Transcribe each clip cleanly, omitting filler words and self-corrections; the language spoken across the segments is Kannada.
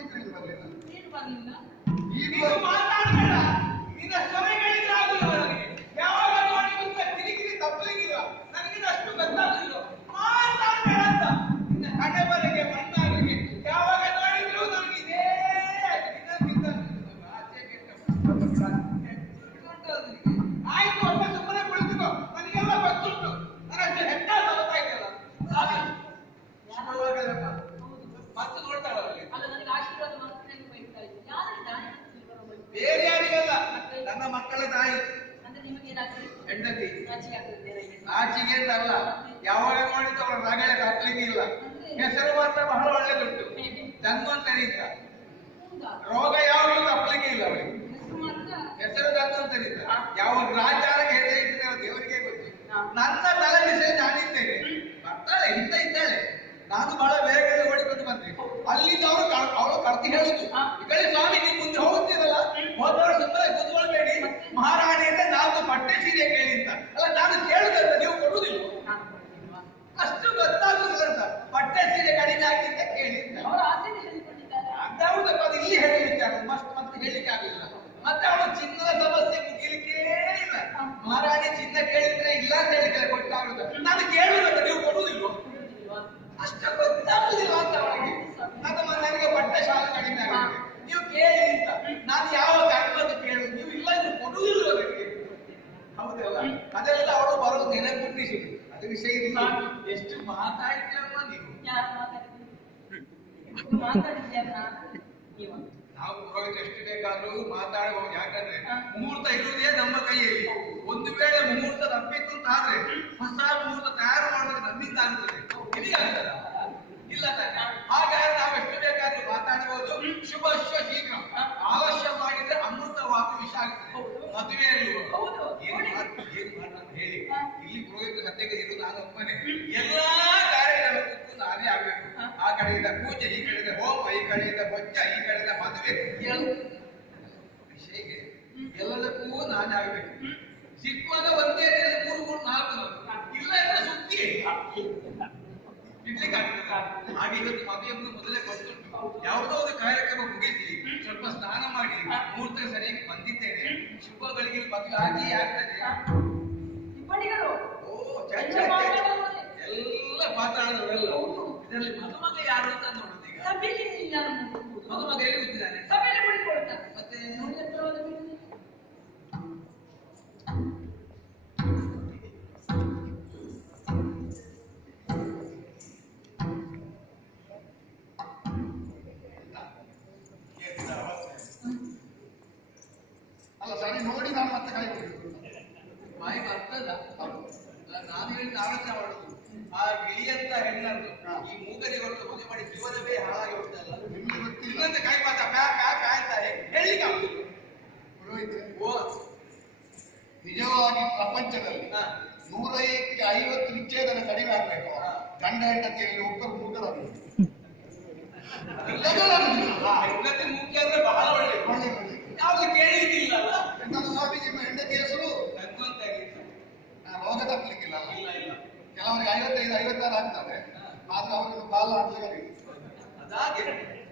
ಪುರೋಹಿತರಿಗೆ ಬರಲಿಲ್ಲ. ಏನು ಬರಲಿಲ್ಲ? ಈಗ ಮಾತಾಡಬೇಡ. ನಿನ್ನ ಸಭೆಗಳಿಗೆ ಆಗುದಿಲ್ಲ ನನಗೆ. ಯಾವಾಗ ನೋಡಿ ಮುಂದೆ ಕಿರಿಕಿರಿ ತಪ್ಪಲಿಕ್ಕಿಲ್ಲ. ನನಗೆ ಅಷ್ಟು ಗೊತ್ತಾಗಲಿಲ್ಲ. ಮಾತಾಡಬೇಡ ಅಂತ. ನಿನ್ನ ಕಡೆ ಬರಗೆ ಮಣ್ಣಾಗಿ ಯಾವಾಗ ನೋಡಿದ್ರು ನನಗೆ ಇದೇ ಆಯ್ತು ಅಂತ ಸುಮ್ಮನೆ ಕುಳಿತುಕೋ. ನನಗೆಲ್ಲ ಗೊತ್ತುಂಟು. ನನಗೆ ಹೆಡ್ಡ ಬರ್ತಾ ಇದೆಯಲ್ಲ ಮತ್ತೆ ನೋಡ್ತಾಳ ಅವರಿಗೆ. ಅಲ್ಲ, ನನಗೆ ಆಶೀರ್ವಾದ ಮಾಡ್ತೀನಿ ಬಯಸ್ತಾ ಇದ್ದೀನಿ. ಯಾರಿಗೆ ದಾನ ಬೇರೆ ಯಾರಿಗಲ್ಲ, ನನ್ನ ಮಕ್ಕಳ ತಾಯಿ. ಅಂದ್ರೆ ನಿಮಗೆ ಏನಾಗ್ತದೆ? ಹೆಂಡತಿ ನಾಚಿಕೆ ಆಗ್ತದೆ. ಆಚೆಗೆ ಅಂತಲ್ಲ, ಯಾವಾಗ ನೋಡಿದ್ರು ಅವರ ರಗಳೆ ಹಾಕ್ಲಿಕ್ಕೆ ಇಲ್ಲ. ಹೆಸರು ಮಾತ್ರ ಬಹಳ ಒಳ್ಳೆದುಂಟು, ಧನ್ವಂತರಿ ಅಂತ. ರೋಗ ಯಾವಾಗಲೂ ತಪ್ಪಲಿಕ್ಕೆ ಇಲ್ಲ ಅವರಿಗೆ. ಹೆಸರು ಧನ್ವಂತರಿ ಅಂತ. ಯಾವ ಗ್ರಾಚಾರಕ್ಕೆ ಹೇಳಿ ಇಟ್ಟಿದ್ದಾರೆ ದೇವರಿಗೆ ಗೊತ್ತು. ನನ್ನ ತಲೆ ವಿಷಯ ನಾನಿದ್ದೇನೆ. ಬರ್ತಾಳೆ ಇಂತ ಇದ್ದಾಳೆ. ನಾನು ಬಹಳ ಬೇಗನೆ ಓಡಿಕೊಂಡು ಬಂದೆ. ಅಲ್ಲಿಂದ ಅವಳು ಕರ್ತಿ ಹೇಳುದು, ಈ ಕಡೆ ಸ್ವಾಮಿ ನೀವು ಮುಂದೆ ಹೋಗುತ್ತೀರಲ್ಲ, ಹೋದವರು ಸುಮ್ಮನೆ ಕೂತ್ಕೊಳ್ಬೇಡಿ, ಮಹಾರಾಣಿಯಿಂದ ನಾನು ಪಟ್ಟೆ ಸೀರೆ ಕೇಳಿ ಅಂತ. ಅಲ್ಲ, ನಾನು ಕೇಳುದಂತ ನೀವು ಕೊಡುದಿಲ್ಲ. ಅಷ್ಟು ಗೊತ್ತಾಗುದಿಲ್ಲ ಅಂತ. ಪಟ್ಟೆ ಸೀರೆ ಕಡಿಮೆ ಆಗಿದ್ದ ಕೇಳಿ ಅಂತ. ಅವರ ಆಸೆಗೆ ಹೇಳಿಕೊಂಡಿದ್ದಾರೆ. ಅದಾವುದಪ್ಪ, ಅದು ಇಲ್ಲಿ ಹೇಳಿದ್ದಾರೆ ಮತ್ತೆ ಹೇಳಿಕ್ಕೆ ಆಗಲಿಲ್ಲ. ಮತ್ತೆ ಅವಳು ಚಿನ್ನದ ಸಮಸ್ಯೆ ಮುಗಿಲಿಕ್ಕೇ ಇಲ್ಲ. ಮಹಾರಾಣಿ ಚಿನ್ನ ಕೇಳಿದ್ರೆ ಇಲ್ಲ ಅಂತ ಹೇಳಿ ಕೊಟ್ಟಾಗುದು. ನಾನು ಕೇಳುದಂತ ನೀವು ಕೊಡುದಿಲ್ಲ. ಅಷ್ಟು ಗೊತ್ತಾಗುದಿಲ್ಲ ಅಂತ ಅವಳಿಗೆ. ನನಗೆ ಪಟ್ಟೆ ಶಾಲೆ ಕಡಿಮೆ ಆಗಿದೆ, ನೀವು ಕೇಳಿ ಅಂತ. ನಾನು ಯಾವ ಕರ್ಮದ ಕೇಳುದು, ನೀವು ಇಲ್ಲ ನೀವು ಕೊಡುವುದಿಲ್ಲ ಅದಕ್ಕೆ. ಹೌದಲ್ಲ, ಅದೆಲ್ಲ ಅವಳು ಬರೋದು ನೆನಪಿಟ್ಟಿಸಿ. ಅದು ವಿಷಯ ಇಲ್ಲ. ಎಷ್ಟು ಮಾತಾಡ್ತೀರಮ್ಮ ನೀವು. ಯಾರು ಮಾತಾಡಿದ್ಯಾರ? ನೀವು ನಾವು ಪುರೋಹಿತ ಎಷ್ಟು ಬೇಕಾದ್ರೂ ಮಾತಾಡಬಹುದು. ಯಾಕಂದ್ರೆ ಮುಹೂರ್ತ ಇರುವುದೇ ನಮ್ಮ ಕೈಯಲ್ಲಿ. ಒಂದು ವೇಳೆ ಮುಹೂರ್ತ ತಪ್ಪಿತ್ತು ಅಂತ ಆದ್ರೆ ಹೊಸ ಮುಹೂರ್ತ ತಯಾರು ಮಾಡೋದಕ್ಕೆ ನಮ್ಮಿಂದ ಆಗುತ್ತದೆ. ನಿಮಗಾಗ್ತದ? ಇಲ್ಲ ತಾನೆ? ಹಾಗಾದ್ರೆ ನಾವು ಎಷ್ಟು ಬೇಕಾದ್ರೂ ಮಾತಾಡಬಹುದು. ಶುಭ ಶೀಘ್ರ ಅವಶ್ಯ ಮಾಡಿದ್ರೆ ಅಮೃತವಾಗಿ ವಿಷ ಆಗ್ತದೆ. ಮದುವೆ ಹೇಳಿ, ಇಲ್ಲಿ ಪುರೋಹಿತ ಸದ್ಯಕ್ಕೆ ಇರುವುದು ನಾನು ಒಬ್ಬನೇ. ಎಲ್ಲಾ ಕಾರ್ಯಕ್ರಮಕ್ಕೂ ನಾನೇ ಆಗ್ಬೇಕು. ಆ ಕಡೆಯಿಂದ ಪೂಜೆ, ಈ ಕಡೆಯಿಂದ ಹೋಮ, ಈ ಕಡೆಯಿಂದ ಬೊಜ್ಜ, ಈ ಕಡೆಯಿಂದ ಮದುವೆ, ವಿಷಯ ಎಲ್ಲದಕ್ಕೂ ನಾನೇ ಆಗ್ಬೇಕು. ಸಿಕ್ಕುವಾಗ ಒಂದೇ 3-4 ಇಲ್ಲ ಅಂದ್ರೆ ಸುದ್ದಿ ಇಡ್ಲಿಕ್ಕೆ ಆಗ್ತದೆ. ಹಾಗೆ ಇವತ್ತು ಮದುವೆಯನ್ನು ಮೊದಲೇ ಗೊತ್ತುಂಟು. ಯಾವುದೋ ಒಂದು ಕಾರ್ಯಕ್ರಮ ಮುಗಿಸಿ ಸ್ವಲ್ಪ ಸ್ನಾನ ಮಾಡಿ ಮುಹೂರ್ತ ಸರಿಯಾಗಿ ಬಂದಿದ್ದೇನೆ. ಶುಭಗಳಿಗೆ ಮದುವೆ ಆಗಿ ಆಗ್ತದೆ. ಎಲ್ಲ ಮಾತಾಡೋರೆಲ್ಲ ಇದರಲ್ಲಿ ಮದುಮಗ ಯಾರು ಅಂತ ನೋಡುದು. ಈಗ ಮದುಮಗ ಎಲ್ಲಿ ಕೂತಿದ್ದಾನೆ? ಮತ್ತೆ ಅಲ್ಲ ಸರಿ ನೋಡಿ ನಾನು ಮತ್ತೆ ಕೈ ಬಾಯಿ ಬರ್ತದ. ನಾನು ಹೇಳಿದ ಆಲೋಚನೆ ಮಾಡುದು ಆ ಗಿಳಿಯಂತ ಹೆಣ್ಣನ್ನು ಈ ಮೂಗರಿ ಹೊರತು ಮದುವೆ ಮಾಡಿ ಜೀವನವೇ ಹಾಳಾಗಿ ಹೋಗ್ತಲ್ಲ. ನಿಮ್ಗೆ ಗೊತ್ತಿಲ್ಲ. ಇನ್ನೊಂದು ಕೈ ಮಾತ ಕಾಯ್ತಾರೆ ಹೇಳಿಕ್ಕೆ ಆಗುದಿಲ್ಲ. ಪುರೋಹಿತರೆ, ಓ ನಿಜವಾಗಿ ಪ್ರಪಂಚದಲ್ಲಿ 150 ವಿಚ್ಛೇದನ ಕಡಿಮೆ ಆಗ್ಬೇಕು. ಗಂಡ ಹೆಂಡತಿಯಲ್ಲಿ ಒಬ್ಬರು ಮೂಗರಾಗಬೇಕು. ಹೆಂಡತಿ ಮುಖ್ಯ ಅಂದ್ರೆ ಬಹಳ ಒಳ್ಳೆಯದು. ಯಾವ್ದು ಕೇಳಲಿಕ್ಕಿಲ್ಲ ಅಲ್ಲ. ಸ್ವಾಮೀಜಿ ಹೆಂಡತಿ ಹೆಸರು ಧನ್ವಂತ ರೋಗ ತಪ್ಪಲಿಕ್ಕಿಲ್ಲ. ಇಲ್ಲ ಇಲ್ಲ, ಕೆಲವರಿಗೆ 55-56 ಆಗ್ತದೆ. ಆದ್ರೆ ಅವರಿಗೆ ಬಾಲ ಆಗ್ಲಿಕ್ಕೆ ಅದಾಗೆ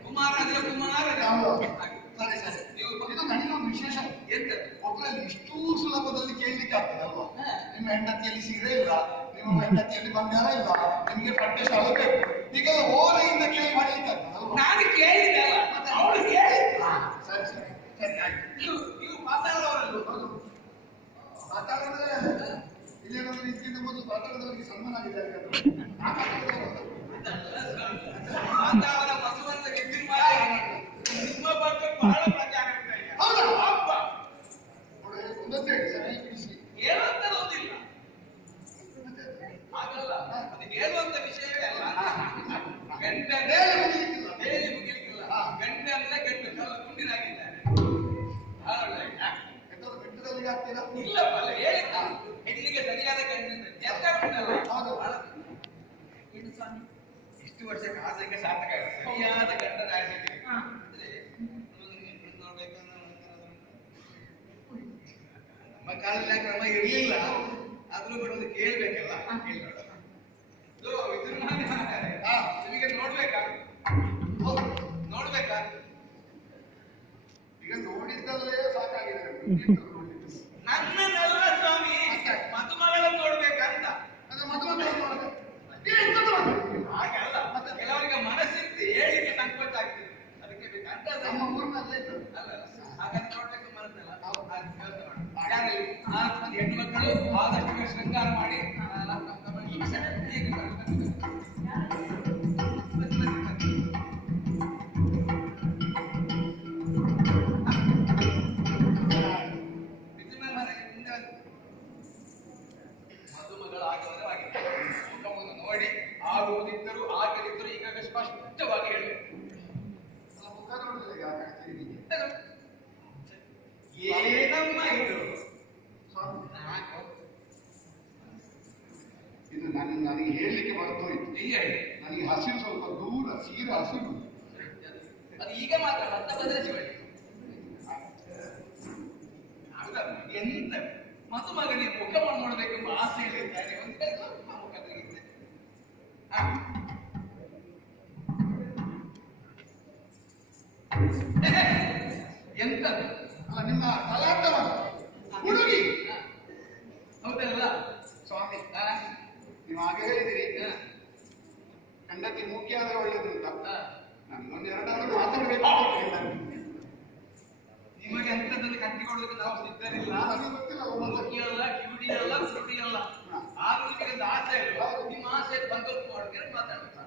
ಕುಮಾರ ಅಂದ್ರೆ ಕುಮಾರ. ಸರಿ ಸರಿ, ಇದು ನನಗೊಂದು ವಿಶೇಷ. ಎಂತ ಒಬ್ಬರಲ್ಲಿ ಇಷ್ಟು ಸುಲಭದಲ್ಲಿ ಕೇಳಲಿಕ್ಕೆ ಆಗ್ತದೆ ಅಲ್ವಾ? ನಿಮ್ಮ ಹೆಂಡತಿಯಲ್ಲಿ ಸೀರೆ ಇಲ್ಲ, ನಿಮ್ಮ ಹೆಂಡತಿಯಲ್ಲಿ ಬಂಗಾರ ಇಲ್ಲ, ನಿಮ್ಗೆ ಪಟ್ಟೆ ಶಾಲೆ ಬೇಕು, ಹೀಗೆಲ್ಲ ಓರೆಯಿಂದ ಕೇಳಿ ಮಾಡ್ಲಿಕ್ಕೆ ಆಗ್ತದೆ ಅಲ್ವಾ? ನಾನು ಕೇಳಿದೆ ಅಲ್ಲ, ಮತ್ತೆ ಅವಳು ಕೇಳಿದ್ದ. ಸರಿ ಸರಿ ಸರಿ ಆಯ್ತು. ನೀವು ಮಾತಾಡೋರಲ್ಲ. ಮಾತಾಡಿದ್ರೆ ಇಲ್ಲೇನಾದ್ರೂ ಇದಕ್ಕಿಂತ ಮೊದಲು ಮಾತಾಡಿದವರಿಗೆ ಸನ್ಮಾನ ಆಗಿದೆ. ಮಾತಾಡದ ಬಸವಂತ ನಿಮ್ಮ ಬಗ್ಗೆ ಬಹಳ ಪ್ರಚಾರ ಉಂಟು. ಹೌದಾ? ಅಪ್ಪ ಒಂದೊಂದೇ ಸರಿ ಬಿಡಿಸಿ ಹೇಳುವಂತದೊಂದಿಲ್ಲ. ಹಾಗಲ್ಲ, ಅದು ಹೇಳುವಂತ ವಿಷಯವೇ ಅಲ್ಲ. ಗಂಡ ಬೇರೆ ಮುಗಿಲಿಕ್ಕಿಲ್ಲ. ಗಂಡ ಅಂದ್ರೆ ಗಂಡು ಕಲ್ಲು ಗುಂಡಿನಾಗಿದ್ದಾನೆ. ಬೆಟ್ಟದಲ್ಲಿ ಆಗ್ತೀರಾ? ಇಲ್ಲಪ್ಪ, ಹೇಳಿದ್ದ ಹೆಣ್ಣಿಗೆ ಸರಿಯಾದ ಗಂಡ ಎತ್ತ ಉಂಟಲ್ಲ. ಏನು ಸ್ವಾಮಿ? ಇಷ್ಟು ವರ್ಷ ಕಾಸಕ್ಕೆ ಸಾರ್ಥಕ ಆಗಿದೆ. ಸರಿಯಾದ ಗಂಡನ ಆಯ್ಕೆ ಅಂದ್ರೆ ನಮ್ಮ ಕಾಲದಲ್ಲಿ ಕ್ರಮ ಇರಲಿಲ್ಲ. ಆದ್ರೂ ಬಿಡೋದು ಕೇಳ್ಬೇಕಲ್ಲ. ನಿಮಗೆ ನೋಡ್ಬೇಕಾ? ನೋಡ್ಬೇಕಾ? ನೋಡಿದ್ದಲ್ಲೇ ಸಾಕಾಗಿದೆ ನನಗೆ. ನನ್ನನ್ನೆಲ್ಲ ಸ್ವಾಮಿ ಮದುಮಗಳನ್ನು ನೋಡ್ಬೇಕಂತ. ಅದು ಮದುವೆ ಹಾಗಲ್ಲ, ಮತ್ತೆ ಕೆಲವರಿಗೆ ಮನಸ್ಸಿತ್ತು ಹೇಳಿಕೆ ಸಂಕೋಚ ಆಗ್ತದೆ, ಅದಕ್ಕೆ ಬೇಕಂತ ನಮ್ಮ ಊರಿನಲ್ಲೇ ಇದ್ದದ್ದು. ಅಲ್ಲ ಹಾಗಾದ್ರೆ ನೋಡ್ಲಿಕ್ಕೆ ಮನಸ್ಸಲ್ಲ. ಯಾರಲ್ಲಿ 4 ಮಂದಿ ಹೆಣ್ಣು ಮಕ್ಕಳು ಆದಷ್ಟು ಶೃಂಗಾರ ಮಾಡಿ ಮದುಮಗಳು ಆಗವರವಾಗಿದ್ದಾರೆ. ಮುಖವನ್ನು ನೋಡಿ ಆಗುವುದಿದ್ದರೂ ಆಗದಿದ್ದರೂ ಈಗ ಸ್ಪಷ್ಟವಾಗಿ ಹೇಳಿ. ಮುಖ ನೋಡಿದ್ರೆ ಯಾಕೆ ಆಗ್ತದೆ ಹೀಗೆ? ಏನಮ್ಮ ಇದು? ಇದು ನನಗೆ ಹೇಳಲಿಕ್ಕೆ ಬರ್ತೋಯ್ತು. ನನಗೆ ಹಸಿರು ಸ್ವಲ್ಪ ದೂರ, ಸೀರೆ ಹಸಿರು. ಅದು ಈಗ ಮಾತ್ರ ಮತ್ತೆ ಬದಲಿಸಿಕೊಳ್ಳಿ. ಹೌದಾ? ಎಂತ ಮದುಮಗನಿಗೆ ಮುಖವನ್ನು ನೋಡಬೇಕೆಂಬ ಆಸೆ ಹೇಳಿದ್ದಾರೆ. ಒಂದು ಕಡೆ ಸ್ವಲ್ಪ ಮುಖ ತೆಗೆದಿದೆ. ಎಂತದ್ದು? ಅಲ್ಲ, ನಿಮ್ಮ ಕಲಾಟವ ಹುಡುಗಿ. ಹೌದಲ್ಲ ಸ್ವಾಮಿ, ನೀವು ಹಾಗೆ ಹೇಳಿದಿರಿ ಹೆಂಡತಿ ಮುಖ್ಯ ಆದ್ರೆ ಒಳ್ಳೇದು ಅಂತ. ನನ್ನೊಂದು ಎರಡಾದ್ರೂ ಮಾತಾಡಬೇಕು. ನಿಮಗೆ ಎಂತದಲ್ಲಿ ಕಟ್ಟಿಕೊಳ್ಳೋದಕ್ಕೆ ನಾವು ಸಿದ್ಧರಿಲ್ಲ. ನನಗೆ ಗೊತ್ತಿಲ್ಲ. ಮುಖಿಯಲ್ಲ, ಕಿವಿಡಿಯಲ್ಲ, ಸುಡಿಯಲ್ಲ. ಆದ್ರೂ ನಿಮಗೆ ಆಸೆ ಇಲ್ಲ. ನಿಮ್ಮ ಆಸೆ ಬಂದು ಮಾಡೋಕೆ ಮಾತಾಡ್ತಾರೆ.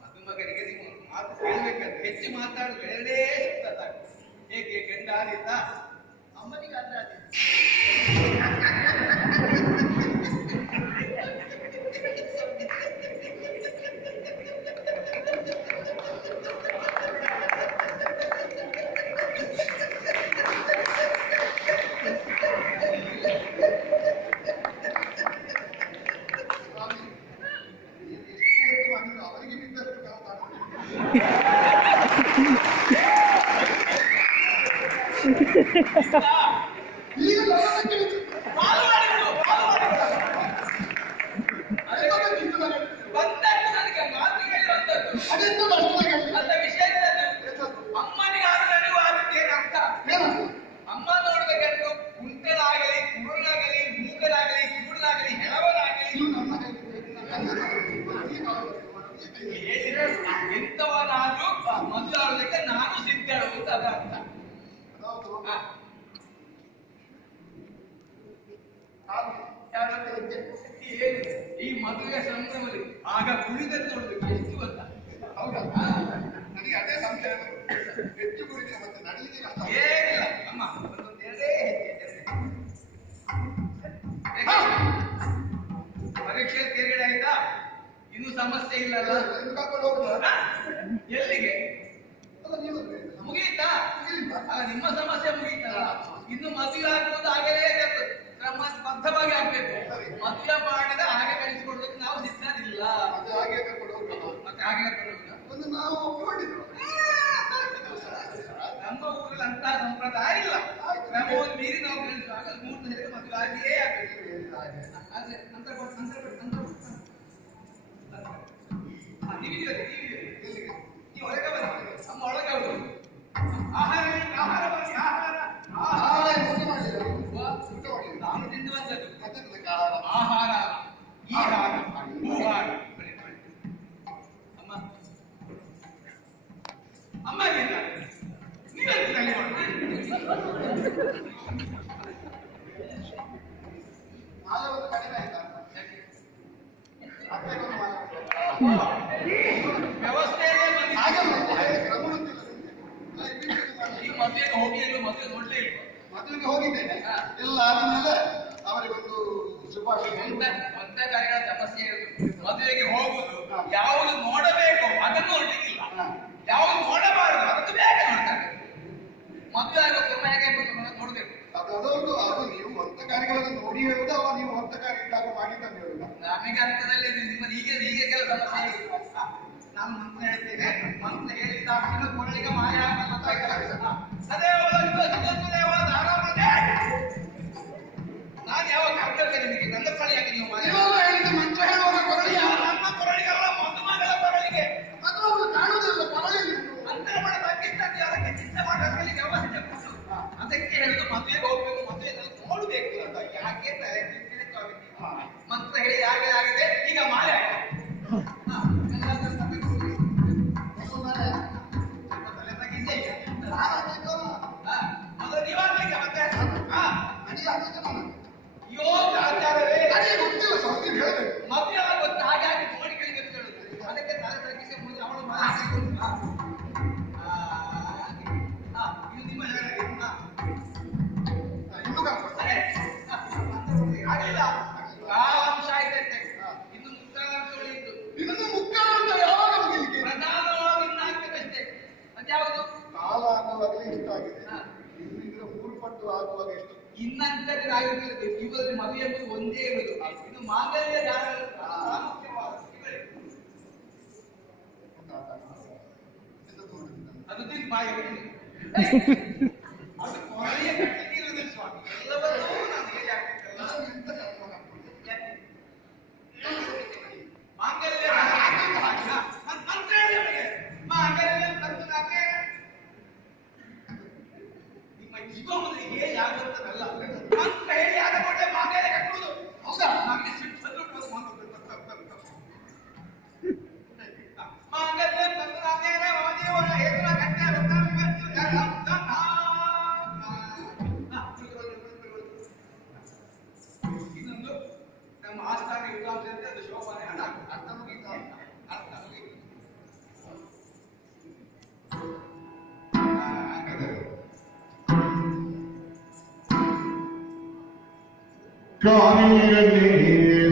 ಮದುಮಗನಿಗೆ ನೀವು ಮಾತು ಕೇಳಬೇಕಂದ್ರೆ ಹೆಚ್ಚು ಮಾತಾಡಿದ್ರೆ ಎರಡೇ ಶಬ್ದ ಸಾಕು. ಹೇಗೆ ಗಂಡ ಆದಿತ್ತ ಅಮ್ಮನಿಗೆ ಆದ್ರೆ ಆದಿತ್ತ. ಅವರಿಗೆ ಬಿದ್ದಷ್ಟು ಈಗ ನನಗೆ ಮಾತು ಹೇಳುವಂಥದ್ದು ಅಂತ ವಿಷಯ ಅಮ್ಮನಿಗೆ ಆದ್ರೂ ನನಗೂ ಆಗುತ್ತೆ ಏನರ್ಥ? ಅಮ್ಮ ನೋಡ್ಬೇಕಂದು ಕುಂಟನಾಗಲಿ, ಕುರುಡನಾಗಲಿ, ಮೂಕನಾಗಲಿ, ಕಿವುಡನಾಗಲಿ, ಹೆಳವನಾಗಲಿ ಎಂತವನಾದ್ರೂ ಮದುವೆ ನಾನು ಸಿದ್ಧಳು ಅಂತ ಅದ ಅರ್ಥ. ಈ ಮದುವೆ ಸಂಭ್ರಮದಲ್ಲಿ ಆಗ ಕುಳಿತದ್ದು ನೋಡ್ಬೇಕು ಎಷ್ಟು ಅಂತ. ಹೌದಾ? ನನಗೆ ಅದೇ ಸಂಶಯ. ಹೆಚ್ಚು ಕುಡಿದ್ರೆ ಮತ್ತೆ ನಡಲಿಕ್ಕೆ ಕಷ್ಟ. ಏನಿಲ್ಲ ಅಮ್ಮ, ಒಂದೊಂದು ಎರಡೇ ಹೆಜ್ಜೆ. ಪರೀಕ್ಷೆ ತೆರೆಗಡೆ ಆಯ್ತಾ? ಇನ್ನು ಸಮಸ್ಯೆ ಇಲ್ಲಲ್ಲ? ಕರ್ಕೊಂಡು ಹೋಗುದಲ್ಲ? ಎಲ್ಲಿಗೆ ಅಲ್ಲ, ನೀವು ಮುಗಿಯಿತಾ? ಅಲ್ಲ, ನಿಮ್ಮ ಸಮಸ್ಯೆ ಮುಗಿಯಿತಲ್ಲ. ಇನ್ನು ಮದುವೆ ಆಗುವುದು ಹಾಗೆಯೇ ಕ್ರಮಬದ್ಧವಾಗಿ ಆಗ್ಬೇಕು. ಮದುವೆ ಮಾಡಿದ ಹಾಗೆ ಕಳಿಸಿಕೊಡೋದಕ್ಕೆ ನಾವು ಸಿದ್ಧರಿಲ್ಲ. ಅದು ಹಾಗೆ ಕರ್ಕೊಂಡು ಹೋಗುದಲ್ಲ? ಮತ್ತೆ ಹಾಗೆ ಕರ್ಕೊಂಡು ಹೋಗುದಾ? ಒಂದು ನಾವು ಒಪ್ಪಿಕೊಂಡಿದ್ರು. ನಮ್ಮ ಊರಲ್ಲಿ ಅಂತ ಸಂಪ್ರದಾಯ ಇಲ್ಲ. ಕ್ರಮವನ್ನು ಮೀರಿ ನಾವು ಕಳಿಸುವಾಗ ಮೂರ್ತ ಹೇಳಿ ಮದುವೆ ಆಗಿಯೇ ಆಗ್ಬೇಕು. ಅದೇ ನಂತರ ನೀವು ಹೊರಗೆ ಬನ್ನಿ, ನಮ್ಮ ಒಳಗೆ ಹೋಗಿ ಆಹಾರ ಬನ್ನಿ. ಆಹಾರ ನಾನು ತಿಂದು ಬಂದದ್ದು ಆಹಾರ, ಈ ಹಾರ, ಹೂಹಾರ. ಅಮ್ಮ ಅಮ್ಮ ನೀವೆಂತ ತಲೆ ಮಾಲವನ್ನು ಕಡಿಮೆ ಆಯ್ತಾ? ಅತ್ತೆಗೊಂದು ಮಾಲ. ವ್ಯವಸ್ಥೆಯಲ್ಲೇ ಬಂದಿದೆ. ಹಾಗಲ್ಲ, ಕ್ರಮ ಗೊತ್ತಿಲ್ಲ. ಈ ಮದುವೆಗೆ ಹೋಗ್ಲಿಲ್ಲ, ಮದುವೆ ನೋಡ್ಲೇ ಇಲ್ಲ. ಮದುವೆಗೆ ಹೋಗಿದ್ದೇನೆ. ಎಲ್ಲ ಆದ್ಮೇಲೆ ಅವರಿಗೊಂದು ಶುಭಾಶಯ. ಮತ್ತೆ ಕಾರ್ಯಗಳ ಸಮಸ್ಯೆ ಇರುವುದು. ಮದುವೆಗೆ ಹೋಗುದು ಯಾವುದು ನೋಡಬೇಕು ಅದನ್ನು ನೋಡ್ಲಿಕ್ಕಿಲ್ಲ, ಯಾವುದು ನೋಡಬಾರದು ಅದನ್ನು ಬೇಗ ನೋಡ್ತಾರೆ. ಮದುವೆ ಆಗೋ ಕ್ರಮ ಹೇಗೆ ನೋಡ್ಬೇಕು. ಅದೊಂದು ಅದು ನೀವು ಹೊತ್ತ ಕಾರ್ಯಗಳನ್ನು ನೋಡಿ ಹೇಳುವುದು, ಅವ ನೀವು ಹೊತ್ತ ಕಾರ್ಯ ಇದ್ದಾಗ ಮಾಡಿದ್ದಂಗೆ ಹೇಳುವುದ? ನಮಗೆ ಅರ್ಥದಲ್ಲಿ ನಿಮ್ಮ ಹೀಗೆ ಕೆಲವು ಸಮಸ್ಯೆ ಇದೆ. ನಾನು ಮಂತ್ರ ಹೇಳ್ತೇನೆ, ಮಂತ್ರ ಹೇಳಿದ ತಕ್ಷಣ ಕೊರಳಿಗೆ ಮಾಯ ಆಗಲ್ಲ ಅಂತ ಅದೇ ನಾನು ಯಾವ ಕರ್ತವ್ಯ ನಿಮಗೆ ನನ್ನ ಕೊರಳಿಯಾಗಿ ನೀವು ಮಾಯ ಹೇಳಿದ ಮಂತ್ರ ಹೇಳುವ ಕೊರಳಿಯ ನಮ್ಮ ಕೊರಳಿಗಲ್ಲ, ಮದುಮಗಳ ಕೊರಳಿಗೆ ಅದು ಅವರು ಕಾಣುವುದಿಲ್ಲ ಕೊರಳಿಯಲ್ಲಿ. ಅಂತರ ಮಾಡಿ ತಗ್ಗಿಸ್ತಾರೆ, ಅದಕ್ಕೆ ಚಿಂತೆ ಮಾಡೋದ್ರಲ್ಲಿ ಮೊದಲು ನೀವಾಗ್ಲಿಕ್ಕೆ ಮತ್ತೆ ನನಗೆ ಆಗ್ತದೆ ನಾನು ಯೋಗ ಆಚಾರವೇ ನನಗೆ ಗೊತ್ತಿಲ್ಲ ಸ್ವಾಮಿ ನೀವು ಹೇಳ್ಬೇಕು ಮದುವೆ ಗೊತ್ತು ಹಾಗೆ ಹಾಗೆ ನೋಡಿ ಕೇಳಿ ಅಂತ ಹೇಳುದು ಅದಕ್ಕೆ ತಲೆ ತಗ್ಗಿಸಿ ಮುಂಚೆ ಅವಳು ಇದು ನಿಮ್ಮ ಹೆಸರಿಗೆ ಇನ್ನೂ ಕಾಣ್ಬೋದು ಅರೆ ಆಗಿಲ್ಲ ಕಾಲಾಂಶ ಆಯ್ತಂತೆ ಇನ್ನು ಮುಕ್ತಾಂಶ ಉಳಿಯಿತು ಇನ್ನೊಂದು ಮುಕ್ಕಾಲ ಅಂತ ಯಾವಾಗ ಮುಗಿಲಿಕ್ಕೆ ಪ್ರಧಾನವಾಗಿ ಇನ್ನು ಆಗ್ತದಷ್ಟೇ ಅದ್ಯಾವುದು ಕಾಲ ಆಗುವಾಗಲೇ ಇಷ್ಟ ಆಗಿದೆ ಇಲ್ಲಿಂದ 3 ಪಟ್ಟು ಆಗುವಾಗ ಎಷ್ಟು ಇನ್ನಂತದ್ದು ಆಗಿರುತ್ತಿಲ್ಲ ಜೀವನದಲ್ಲಿ ಮದುವೆ ಎಂಬುದು ಒಂದೇ ಇರುವುದು ಇದು ಮಾಂಗಲ್ಯ ದಾನ ಅದು ತಿನ್ ಬಾಯಿ ಅದು ಕೊನೆಯ ಕಟ್ಟಿಗೆ ಇರುವುದಿಲ್ಲ ಸ್ವಾಮಿ ಎಲ್ಲವನ್ನೂ ನಾನು ಹೇಳಿ ಆಗ್ತಿದ್ದಲ್ಲ ಮಾಂಗಲ್ಯ ಮಂತ್ರ ಹೇಳಿ ಅವನಿಗೆ ಮಾಂಗಲ್ಯ ತಂದು ನಾಕೆ ನಿಮ್ಮ ಜೀವನದಲ್ಲಿ ಹೇಗೆ ಆಗುತ್ತದಲ್ಲ ಮಂತ್ರ ಹೇಳಿ ಆದ ಕೂಡಲೇ ಮಾಂಗಲ್ಯ ಕಟ್ಟುವುದು ಹೌದಾ ನಮಗೆ ಸಿಟ್ಟು ಬಂದು ಮಾಂಗಲ್ಯ ತಂದು ನಾಕೆ ಮಮದೇವನ ಹೇತುನ ಕಟ್ಟೆ ಇನ್ನೊಂದು ನಮ್ಮ ಆಸ್ಥಾನ ವಿದ್ವಾಂಸ ಅದು ಶೋಭಾನೆ ಹಣ ಅರ್ಥ ಮುಗಿತ ಅರ್ಥ ಮುಗಿತು ಕಾಣಿರಲಿ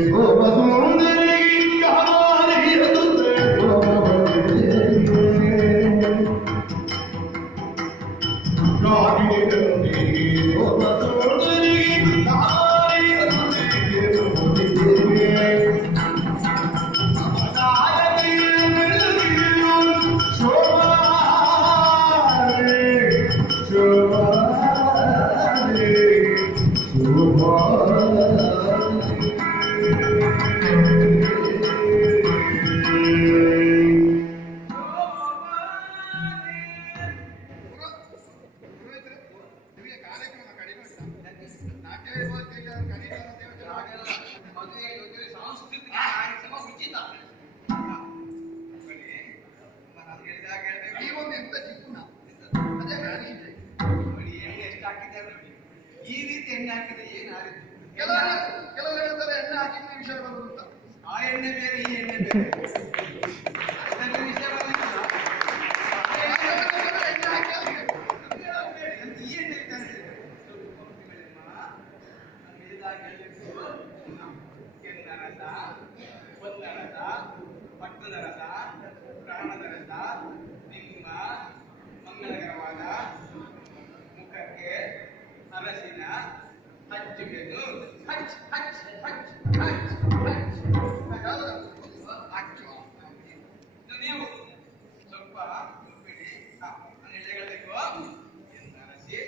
ಸೋಮ ಸುಂದರಿ ಕಾಣಿರುತ್ತದೆ ಕಾಣಿರಲಿ ಸೋಮ ಸುಂದರಿ ಸಾಂಸ್ಕೃತಿಕ ಕಾರ್ಯಕ್ರಮ ಉಚಿತ ನೀವೊಂದು ಎಂತ ಚಿಕ್ಕುನ ಅದೇ ಹೇಳಿದ್ದೆ ನೋಡಿ ಎಣ್ಣೆ ಎಷ್ಟು ಹಾಕಿದ್ದಾರೆ ನೋಡಿ ಈ ರೀತಿ ಎಣ್ಣೆ ಹಾಕಿದ್ರೆ ಏನು ಆರಿತು ಕೆಲವರು ಹೇಳ್ತಾರೆ ಎಣ್ಣೆ ಹಾಕಿದ್ರೆ ವಿಷಯ ಬರುತ್ತ ಆ ಎಣ್ಣೆ ಬೇರೆ ಈ ಎಣ್ಣೆ ಬೇರೆ ಅದಕ್ಕೆ ವಿಷಯ ಬರಲಿಕ್ಕಿಲ್ಲ ಎಣ್ಣೆ ಹಾಕಿ ಹಾಕ್ಬೇಕು. ಈ ಎಣ್ಣೆ ಇದ್ದಾನೆ ಕೆನ್ನರಸ ಒಂದರಸ ಪಟ್ಟದ ರಸ ಪ್ರಾಣದ ರಸ ನಿಮ್ಮ ಮಂಗಳಕರವಾದ ಮುಖಕ್ಕೆ ಅರಸಿನ ಹಚ್ಚುಗೆನು ಹಚ್ ಹಚ್ ಹಚ್ ಹಚ್ ಹಚ್ ಇದು ನೀವು ಸ್ವಲ್ಪ ಬಿಡಿ ಎಳೆಗಳಬೇಕು ಎನ್ನರಸಿ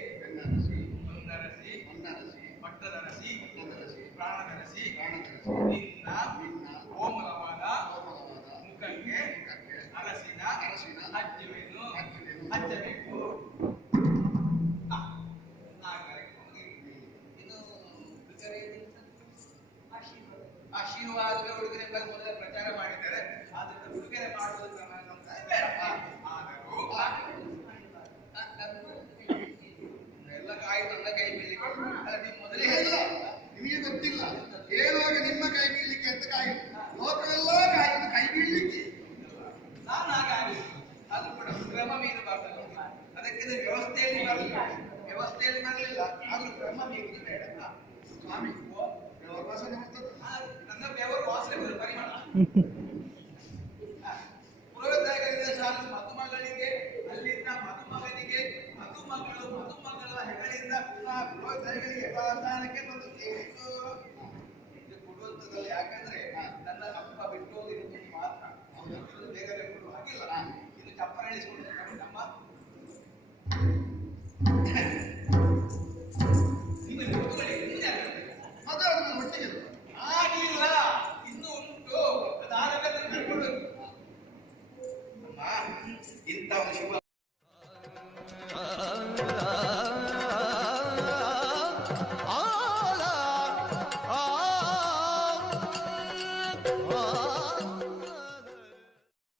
ಒಂದರಸಿ ಪಟ್ಟದ ರಸಿ ಪ್ರಾಣದ ರಸಿ ನಿನ್ನ ಕೋಮಲವಾದ ಮುಖಕ್ಕೆ ಅರಸಿನ ಹಚ್ಚುವೆನು ಹಚ್ಚಬೇಕು ಇದು ಆಶೀರ್ವಾದ ಉಡುಗೊರೆ ಮೊದಲ ಪ್ರಚಾರ ಮಾಡಿದ್ದಾರೆ ಆದ್ರಿಂದ ಉಡುಗೊರೆ ಮಾಡುವುದು ಕ್ರಮ ಬೇಡ ಆದರೂ ಎಲ್ಲ ಕಾಯಿ ನನ್ನ ಕೈ ಮೇಲೆ ನೀವು ಮೊದಲೇ ಇಲ್ಲ ನಿಮಗೆ ಗೊತ್ತಿಲ್ಲ ಹೇಳುವಾಗ ನಿಮ್ಮ ಕೈ ಬೀಳ್ಲಿಕ್ಕೆ ಅಂತ ಕಾಯಿ ಲೋಕವೆಲ್ಲ ಕಾಯುವುದು ಕೈ ಬೀಳ್ಲಿಕ್ಕೆ ನಾನು ಹಾಗಾಗಿ ಅದು ಕೂಡ ಕ್ರಮ ಮೀರಬಾರ್ದಲ್ಲ ಅದಕ್ಕೆ ವ್ಯವಸ್ಥೆಯಲ್ಲಿ ಬರಲಿಲ್ಲ ಆದ್ರೂ ಕ್ರಮ ಮೀರುವುದು ಬೇಡ ಸ್ವಾಮಿ ಬೆವರ ವಾಸನೆ ಬರ್ತದೆ. ನನ್ನ ಬೆವರು ವಾಸನೆ ಬರುವ ಪರಿಮಾಣ ಪುರೋಹಿತರಿಂದ ಶಾಲೆ ಮದುಮಗಳಿಗೆ ಅಲ್ಲಿಂದ ಮದುಮಗನಿಗೆ ಮದುಮಗಳ ಹೆಗಲಿಂದ ಪುರೋಹಿತರಿಗೆ ಸ್ಥಾನಕ್ಕೆ ಬಂದು ಸೇರಿತು ಇದು ಕೊಡುವಂಥದ್ದಲ್ಲಿ ಯಾಕಂದ್ರೆ ನನ್ನ ಅಪ್ಪ ಬಿಟ್ಟು ಹೋಗಿರೋದು ಮಾತ್ರ ಬೇರೆ ಕೊಡುವ ಹಾಗಿಲ್ಲ ಇದು ಚಪ್ಪರ ಎಣಿಸ್ಕೊಂಡು ನಮ್ಮ ನಿಮ್ಮ ಗೊತ್ತುಗಳೇ ಇನ್ನೂ ಮತ್ತೆ ಅದನ್ನ ಒಟ್ಟಿಗೆ ಇರು. ಆಗಿಲ್ಲ ಇನ್ನು ಉಂಟು ಅದು ಆರೋಗ್ಯ ಕರ್ಕೊಂಡು ಇಂಥ ಒಂದು ಶುಭ